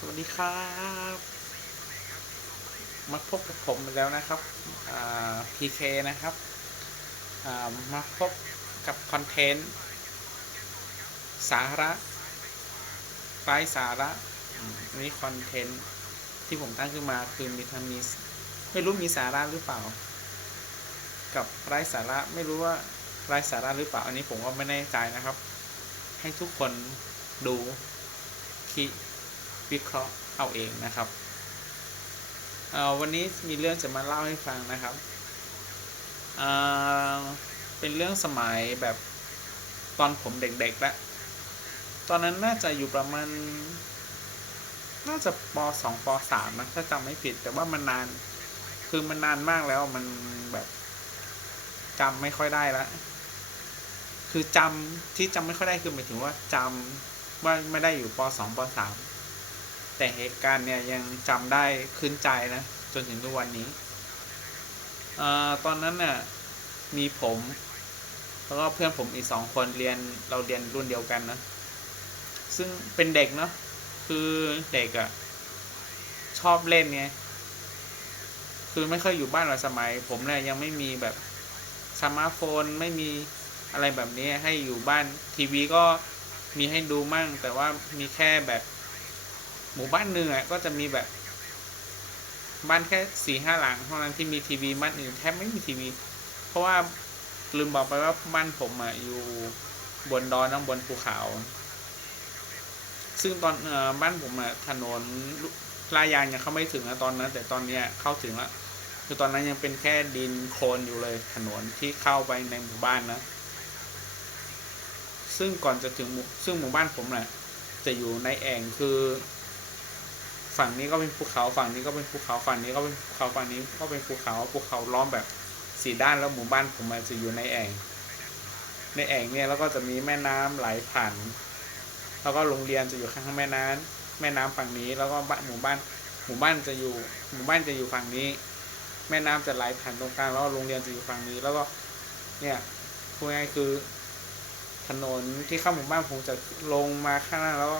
สวัสดีครับ มาพบกับผมอีกแล้วนะครับ PK นะครับามาพบกับคอนเทนต์สาระไร้สาระอันนี้คอนเทนต์ที่ผมตั้งขึ้นมาคือมีทั้งมีไม่รู้มีสาระหรือเปล่า กับไร้สาระไม่รู้ว่าไร้สาระหรือเปล่า อันนี้ผมก็ไม่แน่ใจนะครับ ให้ทุกคนดูคิด วิเคราะห์เอาเองนะครับอ่อวันนี้มีเรื่องจะมาเล่าให้ฟังนะครับเอ่อเป็นเรื่องสมัยแบบตอนผมเด็กๆแล้วตอนนั้นน่าจะอยู่ประมาณ น่าจะปสองปสามนะถ้าจำไม่ผิด แต่ว่ามันนาน คือมันนานมากแล้วมันแบบจำไม่ค่อยได้ล้วคือจำที่จำไม่ค่อยได้คือหมายถึงว่าจำว่าไม่ได้อยู่ปสองปสาม แต่เหตุการณ์เนี่ยยังจำได้ขึ้นใจนะ จนถึงทุกวันนี้อตอนนั้นน่ะมีผม แล้วก็เพื่อนผมอีกสองคนเรียนเราเรียนรุ่นเดียวกันนะ ซึ่งเป็นเด็กเนาะคือเด็กอะ่ะชอบเล่นไงคือไม่เคยอยู่บ้านหรอกสมัย ผมเนี่ยยังไม่มีแบบสมาร์ทโฟนไม่มีอะไรแบบนี้ให้อยู่บ้านทีวีก็มีให้ดูมั่ง แต่ว่ามีแค่แบบ หมู่บ้านหนึ่งอะก็จะมีแบบบ้านแค่สี่ห้าหลังเท่านั้นที่มีทีวีบ้านอื่นแทบไม่มีทีวี เพราะว่าลืมบอกไปว่าบ้านผมอะอยู่บนดอยน้ำบนภูเขา ซึ่งตอนเอ่อบ้านผมอะถนนลายยางยังเข้าไม่ถึงนะตอนนั้น แต่ตอนเนี้ยเข้าถึงแล้วคือตอนนั้นยังเป็นแค่ดินโคลนอยู่เลยถนนที่เข้าไปในหมู่บ้านนะ ซึ่งก่อนจะถึงซึ่งหมู่บ้านผมน่ะจะอยู่ในแอ่งคือ ฝั่งนี้ก็เป็นภูเขาฝั่งนี้ก็เป็นภูเขาฝั่งนี้ก็เป็นภูเขาฝั่งนี้ก็เป็นภูเขาภูเขาล้อมแบบสี่ด้านแล้วหมู่บ้านผมอาจจะอยู่ในแอ่ง ในแอ่งเนี่ยแล้วก็จะมีแม่น้ำไหลผ่าน แล้วก็โรงเรียนจะอยู่ข้างแม่น้ำแม่น้ำฝั่งนี้แล้วก็บ้านหมู่บ้านหมู่บ้านจะอยู่หมู่บ้านจะอยู่ฝั่งนี้ แม่น้ำจะไหลผ่านตรงกลางแล้วโรงเรียนจะอยู่ฝั่งนี้แล้วก็เนี่ยพูดง่ายคือถนนที่เข้าหมู่บ้านผมจะลงมาข้างล่างแล้วก็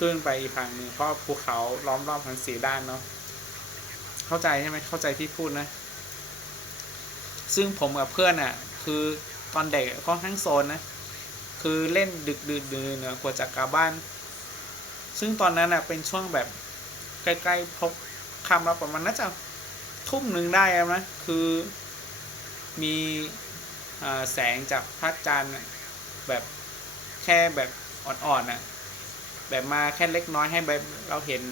ขึ้นไปอีกฝั่งหนึ่งเพราะภูเขาล้อมรอบทั้งสี่ด้านเนาะเข้าใจใช่ไหมเข้าใจที่พูดนะ ซึ่งผมกับเพื่อนอะ คือตอนเด็กค่อนข้างโซนนะ คือเล่นดึกดื่นดื่นเนี่ยกว่าจะกลับบ้าน ซึ่งตอนนั้นอะเป็นช่วงแบบใกล้ๆพบคำเราประมาณน่าจะทุ่มหนึ่งได้แล้วนะ คือมีอแสงจากพระจันทร์แบบแค่แบบอ่อนๆน่ะ แบบมาแค่เล็กน้อยให้แบบเราเห็น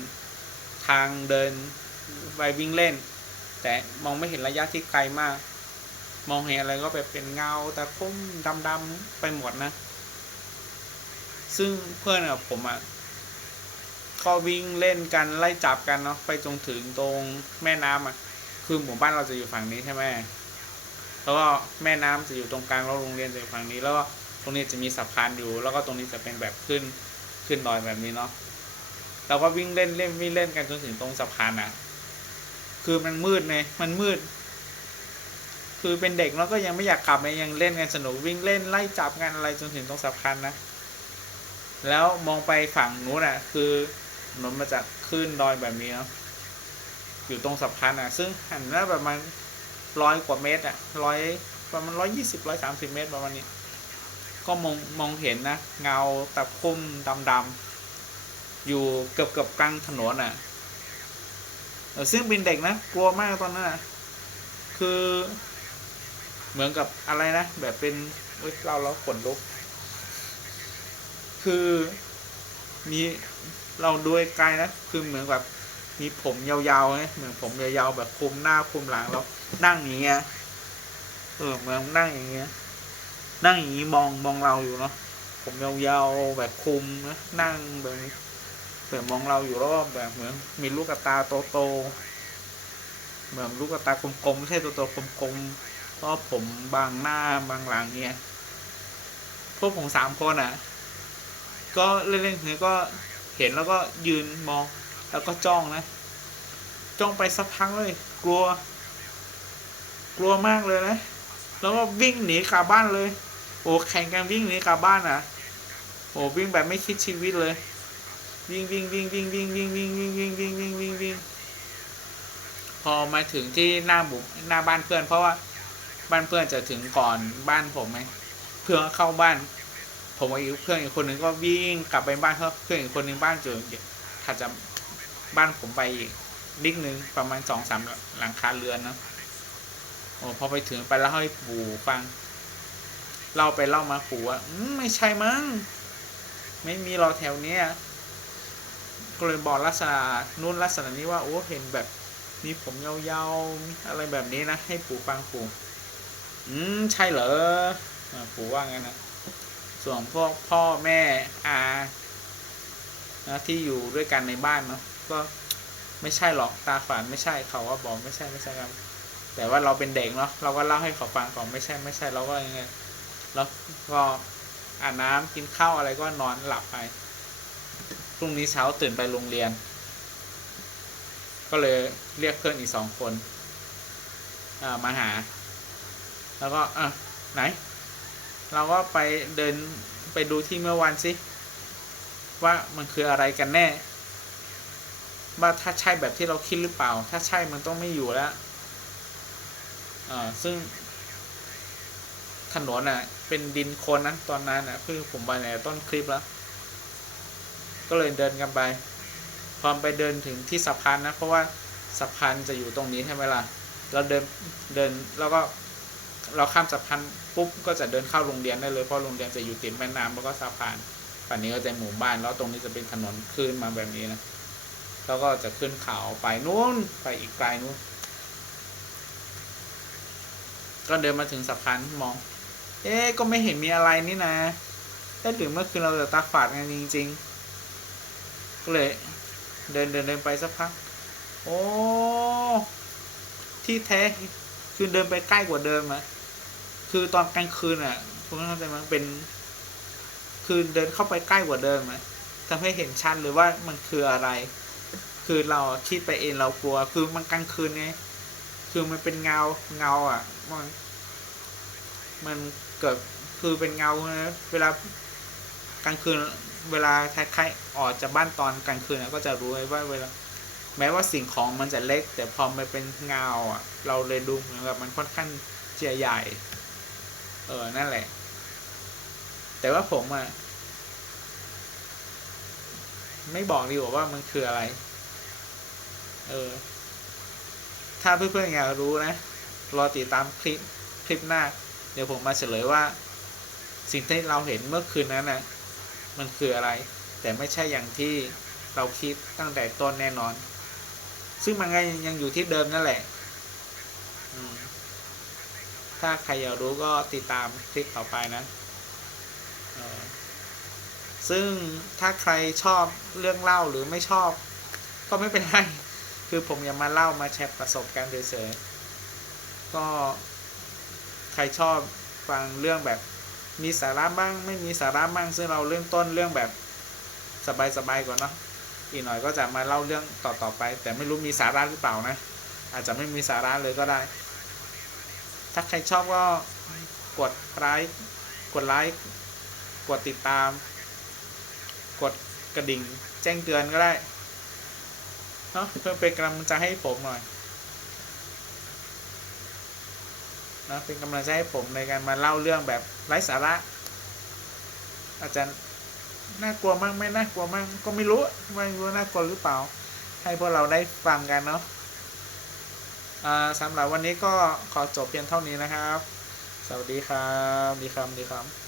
ทางเดินไปวิ่งเล่น แต่มองไม่เห็นระยะที่ไกลมาก มองเห็นอะไรก็แบบเป็นเงาแต่พุ่มดำๆไปหมดนะ ซึ่งเพื่อนกับผมอะก็วิ่งเล่นกันไล่จับกันเนาะไปจนถึงตรงแม่น้ำอะ คือหมู่บ้านเราจะอยู่ฝั่งนี้ใช่ไหมแล้วก็แม่น้ำจะอยู่ตรงกลางแล้วโรงเรียนจะอยู่ฝั่งนี้ แล้วก็ตรงนี้จะมีสะพานอยู่ แล้วก็ตรงนี้จะเป็นแบบขึ้น ขึ้นดอยแบบนี้เนาะเราก็วิ่งเล่นเล่นวิ่งเล่นกันจนถึงตรงสะพานอะคือมันมืดไงมันมืด คือเป็นเด็กแล้วก็ยังไม่อยากกลับไงยังเล่นกันสนุกวิ่งเล่นไล่จับกันอะไรจนถึงตรงสะพานนะแล้วมองไปฝั่งนู้นอะ คือถนนมาจากขึ้นดอยแบบนี้เนาะอยู่ตรงสะพานอะ ซึ่งหันหน้าประมาณร้อยกว่าเมตรอะร้อยประมาณร้อยยี่สิบร้อยสามสิบเมตรประมาณนี้ ก็มองมองเห็นนะ เงาตะคุ่มดำๆอยู่เกือบเกือบกลางถนนอะซึ่งเป็นเด็กนะ กลัวมากตอนนั้นอะคือเหมือนกับอะไรนะ แบบเป็นเอ้ยเราเราขนลุก คือมีเราดูไกลนะคือเหมือนแบบมีผมยาวๆนะเหมือนผมยาวๆแบบคุมหน้าคุมหลังแล้วนั่งอย่างเงี้ยเออเหมือนนั่งอย่างเงี้ย นั่งอย่างนี้มองมองเราอยู่เนาะผมยาวๆแบบคุมนะนั่งแบบนี้แบบมองเราอยู่แล้วแบบเหมือนมีลูกตาโตๆเหมือนลูกตากลมๆไม่ใช่โตๆกลมๆก็ผมบางหน้าบางหลังเนี่ยพวกผมสามคนอะ ก็เล่นๆนี้ก็เห็นแล้วก็ยืนมองแล้วก็จ้องนะ จ้องไปสักพักเลย กลัว กลัวมากเลยนะ แล้วก็วิ่งหนีกลับบ้านเลย โอ้แข่งกันวิ่งหนีกลับบ้านอะโอ้วิ่งแบบไม่คิดชีวิตเลย วิ่งวิ่งวิ่งวิ่งวิ่งวิ่งวิ่งวิ่งวิ่งวิ่งวิ่งวิ่งวิ่งพอมาถึงที่หน้าบุหน้าบ้านเพื่อน เพราะว่าบ้านเพื่อนจะถึงก่อนบ้านผมไหมเพื่อนเข้าบ้าน ผมกับอีกเพื่อนอีกคนหนึ่งก็วิ่งกลับไปบ้านเพื่อนเพื่อนอีกคนหนึ่งบ้านอยู่ถัดจากบ้านผมไปอีกนิดนึงประมาณสองสามหลังคาเรือนนะโอ้พอไปถึงไปเล่าให้ปู่ฟัง เล่าไปเล่ามาปู่ว่าไม่ใช่มั้งไม่มีเราแถวเนี้ยก็เลยบอกลักษณะนู้นลักษณะนี้ว่าโอ้เห็นแบบมีผมยาวๆอะไรแบบนี้นะ ให้ปู่ฟังปู่อืมใช่เหรอปู่ว่างั้นนะส่วนพวกพ่อแม่อานะที่อยู่ด้วยกันในบ้านเนาะก็ไม่ใช่หรอกตาฝานไม่ใช่เขาว่าบอกไม่ใช่ไม่ใช่ครับแต่ว่าเราเป็นเด็กเนาะเราก็เล่าให้เขาฟังก่อนไม่ใช่ไม่ใช่เราก็ยังไง แล้วก็อาบน้ำกินข้าวอะไรก็นอนหลับไป พรุ่งนี้เช้าตื่นไปโรงเรียน ก็เลยเรียกเพื่อนอีกสองคนามาหา แล้วก็อะไหน เราก็ไปเดินไปดูที่เมื่อวานสิว่ามันคืออะไรกันแน่ ว่าถ้าใช่แบบที่เราคิดหรือเปล่า ถ้าใช่มันต้องไม่อยู่แล้ว อ่า ซึ่ง ถนนอะ เป็นดินโคลนนะตอนนั้นอะคือผมไปในต้นคลิปแล้ว ก็เลยเดินกันไป พอไปเดินถึงที่สะพานนะ เพราะว่าสะพานจะอยู่ตรงนี้ใช่ไหมล่ะเราเดินเดินแล้วก็เราข้ามสะพานปุ๊บก็จะเดินเข้าโรงเรียนได้เลยเพราะโรงเรียนจะอยู่ติดแม่น้ำแล้วก็สะพานฝั่งนี้ก็จะหมู่บ้านแล้วตรงนี้จะเป็นถนนขึ้นมาแบบนี้นะแล้วก็จะขึ้นเขาไปนู้นไปอีกไกลนู้นก็เดินมาถึงสะพานมอง เอ๊ก็ไม่เห็นมีอะไรนี่นะเอ๊ะหรือเมื่อคืนเราจะตาฝาดกันจริงๆก็เลยเดินเดินเดินไปสักพัก โอ้ ที่แท้คือเดินไปใกล้กว่าเดิมอะคือตอนกลางคืนอะคุณเข้าใจไหมเป็น คือเดินเข้าไปใกล้กว่าเดิมอะทำให้เห็นชัดเลยว่ามันคืออะไร คือเราคิดไปเองเรากลัว คือมันกลางคืนไง คือมันเป็นเงาเงาอะ มัน มัน เกิดคือเป็นเงานะเวลากลางคืนเวลาใครๆออกจากบ้านตอนกลางคืนอะก็จะรู้ว่าเวลาแม้ว่าสิ่งของมันจะเล็ก แต่พอมันเป็นเงาอะ เราเลยดูเหมือนแบบมันค่อนข้างเจียใหญ่ เออนั่นแหละ แต่ว่าผมอะไม่บอกดีกว่าว่ามันคืออะไร เออ ถ้าเพื่อนๆอยากรู้นะ รอติดตามคลิป คลิปหน้า เดี๋ยวผมมาเฉลยว่า สิ่งที่เราเห็นเมื่อคืนนั้นน่ะมันคืออะไร แต่ไม่ใช่อย่างที่เราคิดตั้งแต่ต้นแน่นอน ซึ่งมันก็ยังอยู่ที่เดิมนั่นแหละถ้าใครอยากรู้ก็ติดตามคลิปต่อไปนะซึ่งถ้าใครชอบเรื่องเล่าหรือไม่ชอบ ก็ไม่เป็นไร คือผมอยากมาเล่ามาแชร์ประสบการณ์เฉยๆก็ รชอบฟังเรื่องแบบมีสาระบ้างไม่มีสาระบ้างซึ่งเราเริ่มต้นเรื่องแบบสบายๆก่อนเนาะอีกหน่อยก็จะมาเล่าเรื่องต่อๆไป แต่ไม่รู้มีสาระหรือเปล่านะ อาจจะไม่มีสาระเลยก็ได้ ถ้าใครชอบก็กดไลค์กดไลค์กดติดตาม กดกระดิ่งแจ้งเตือนก็ได้เนาะเพื่อเป็นกำลังใจให้ผมหน่อย นะเป็นกำลังใจให้ผมในการมาเล่าเรื่องแบบไร้สาระ อาจารย์น่ากลัวมั่งไม่น่ากลัวมั่งก็ไม่รู้ไม่รู้น่ากลัวหรือเปล่า ให้พวกเราได้ฟังกันเนาะสำหรับวันนี้ก็ขอจบเพียงเท่านี้นะครับ สวัสดีครับ ดีครับดีครับ